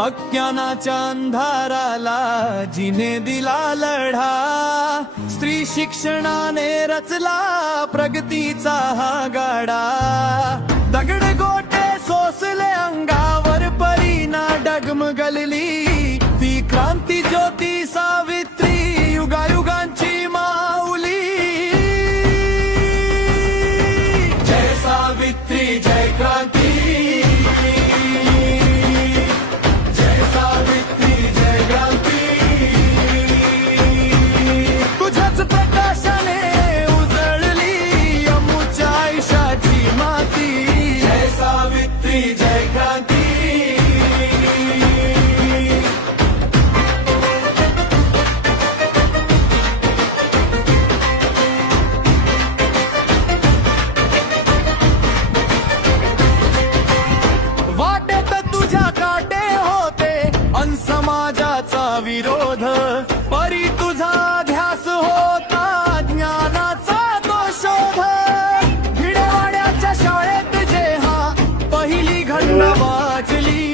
अज्ञानाच्या अंधाराला जिने दिला लढा, स्त्री शिक्षणाने रचला प्रगतीचा हा गाडा. दगड गोटे सोसले अंगावर, परीना डगमगलली ती क्रांती ज्योती सावित्री, युगायुगांची माऊली. जय सावित्री जय क्रांती, विरोध परी तुझा ध्यास होता, ज्ञानाचा तो शोध. भिडेवाड्याच्या शाळेत जेव्हा पहिली घटना वाचली,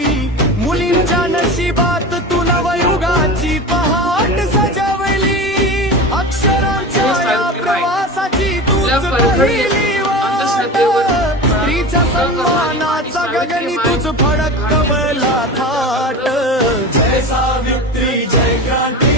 मुलींच्या नशिबात तू नवयुगाची पहाट सजवली. अक्षरांच्या या प्रवासाची तूच पहिली वाट, स्त्रीच्या सन्मानाचा गगनी तुझ फडकवला थाट. जय सावित्री जय क्रांती.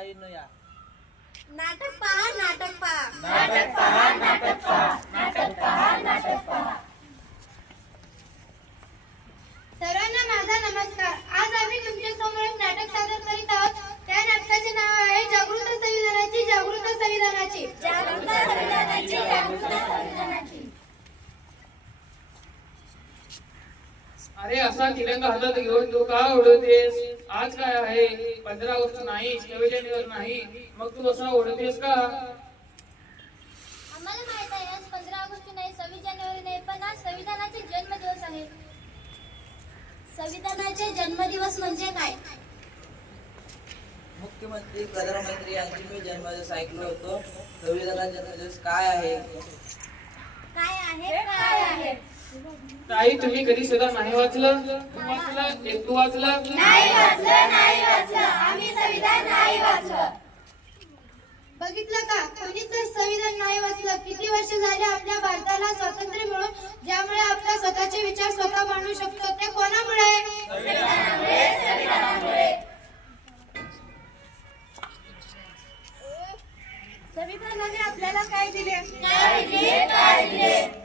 ऐनूया. नाटक पहा, नाटक पहा. नाटक पहा, नाटक पहा, नाटक पहा, नाटक पहा. सर्वांना माझा नमस्कार. आज आम्ही तुमच्या समोर एक नाटक सादर करीत आहोत. त्या नाटकाचे नाव आहे जागृत संविधानाची, जागृत संविधानाची, जागृत संविधानाची, जागृत संविधानाची. अरे असा तिरंगा हातात घेऊन तू का उडवतेस? आज काय आहे? 15 ऑगस्ट नाही, 26 जानेवारी नाही, मग तू असा उडवतेस का? आम्हाला माहित आहे आज 15 ऑगस्ट नाही, 26 जानेवारी नाही, पण आज संविधानाचे जन्मदिवस आहे. संविधानाचे जन्मदिवस म्हणजे काय? मुख्यमंत्री प्रधानमंत्री यांची मी जन्मदिवस ऐकलो होतो. संविधानाचा जन्मदिवस काय आहे? काय आहे? काय आहे? ताई तुम्ही कधी सुद्धा नाही वाचलं? तू वाचलं? एक तू वाचलं? नाही वाचलं, नाही वाचलं. आम्ही संविधान नाही वाचलं. बघितलं का, कोणीच संविधान नाही वाचलं. किती वर्ष झाले आपल्या भारताला स्वातंत्र्य मिळून, ज्यामुळे आपला स्वतःचे विचार स्वतः मांडू शकतो. ते कोणामुळे? संविधानामुळे, संविधानामुळे. संविधानाने आपल्याला काय दिले? काय दिले? काय दिले?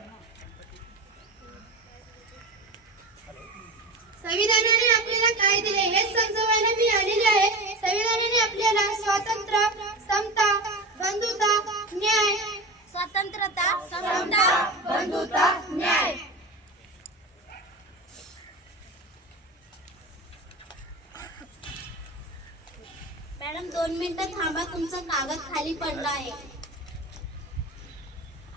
संविधानाने आपल्याला काय दिले हे समजवायला मी आलेले आहे. संविधानाने आपल्याला स्वातंत्र्य, समता, बंधुता, न्याय. स्वतंत्रता, समता, बंधुता, न्याय. मॅडम 2 मिनिटं थांबा, तुमचा कागद खाली पडला आहे.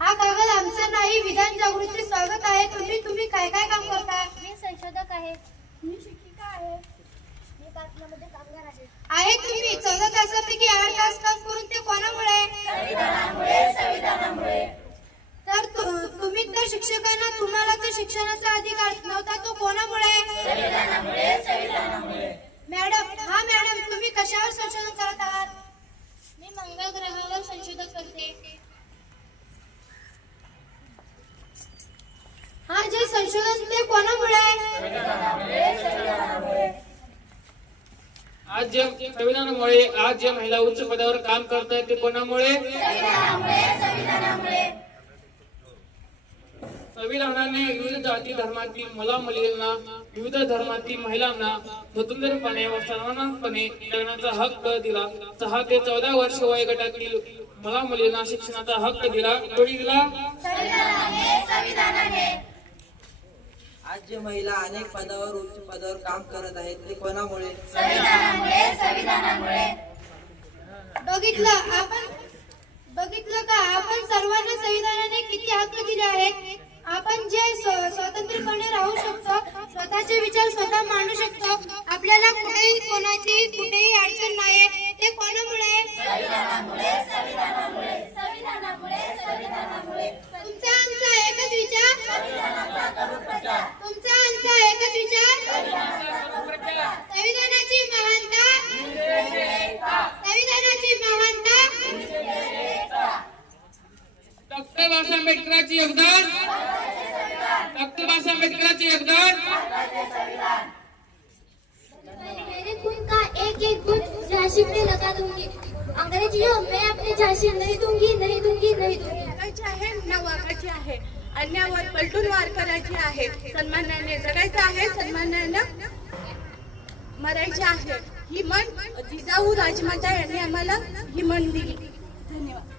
हा कागद आमचा नाही, विधान जागृती स्वागत आहे. तुम्ही काय काय काम करता? मी संशोधक आहे. मी शिक्षिका आहे. मी कारखान्यामध्ये कामगार आहे. आहे तुम्ही 14 तासापैकी 8 तास काम करून ते कोणामुळे? संविधानामुळे, संविधानामुळे. तर तुम्ही तर शिक्षकांना, तुम्हाला तर शिक्षणाचा अधिकार नव्हता, तो कोणामुळे? संविधानामुळे, संविधानामुळे. मॅडम तुम्ही कशावर संशोधन करत आहात? मी मंगळ ग्रहावर संशोधन करते. हा जे संशोधन ते कोणामुळे? संविधानामुळे, संविधानामुळे. आज जे संविधानामुळे आज जे महिला उच्च पदावर काम करतात ते कोणामुळे? संविधानामुळे, संविधानामुळे. संविधानाने विविध जाती धर्मातील मुला मुलींना, विविध धर्मातील महिलांना स्वतंत्रपणे व समानपणे जगण्याचा हक्क दिला. 6 ते 14 वर्ष वयोगटातील मुला मुलींना शिक्षणाचा हक्क दिला. कोणी दिला? संविधानाने, संविधानाने. आज जे महिला अनेक पदावर उच्च पदावर काम करत आहेत ते कोणामुळे? संविधानामुळे, संविधानामुळे. बघितलं का, आपण सर्वांना संविधानाने किती हक्क दिले आहेत. आपण जे स्वतंत्रपणे राहू शकतो, स्वतःचे विचार स्वतः मांडू शकतो. आपल्याला कुठेही अडचण नाही. ते कोणामुळे? संविधानामुळे, संविधानामुळे. संविधानामुळे, संविधानामुळे. तुमचा आमचा एकच विचार. संविधानाचा करू प्रचार. तुमचा आमचा एकच विचार. संविधानाची महानता, संविधानाची महानता. डॉक्टर बाबासाहेब आंबेडकरांचे योगदान, डॉक्टर बाबासाहेब आंबेडकरांचे योगदान. मेरे खून का एक एक घूंट झांसी में लगा दूंगी. अंग्रेजियों मैं अपनी झांसी नहीं दूंगी, नहीं दूंगी, नहीं दूंगी. जगायचे आहे ना वागायचे आहे, अन्यायावर पलटून वार करायचे आहे, सन्मानाने जगायचं आहे, सन्मानाने मरायचे आहे. ही म्हण जिजाऊ राजमाता यांनी आम्हाला ही म्हण दिली. धन्यवाद.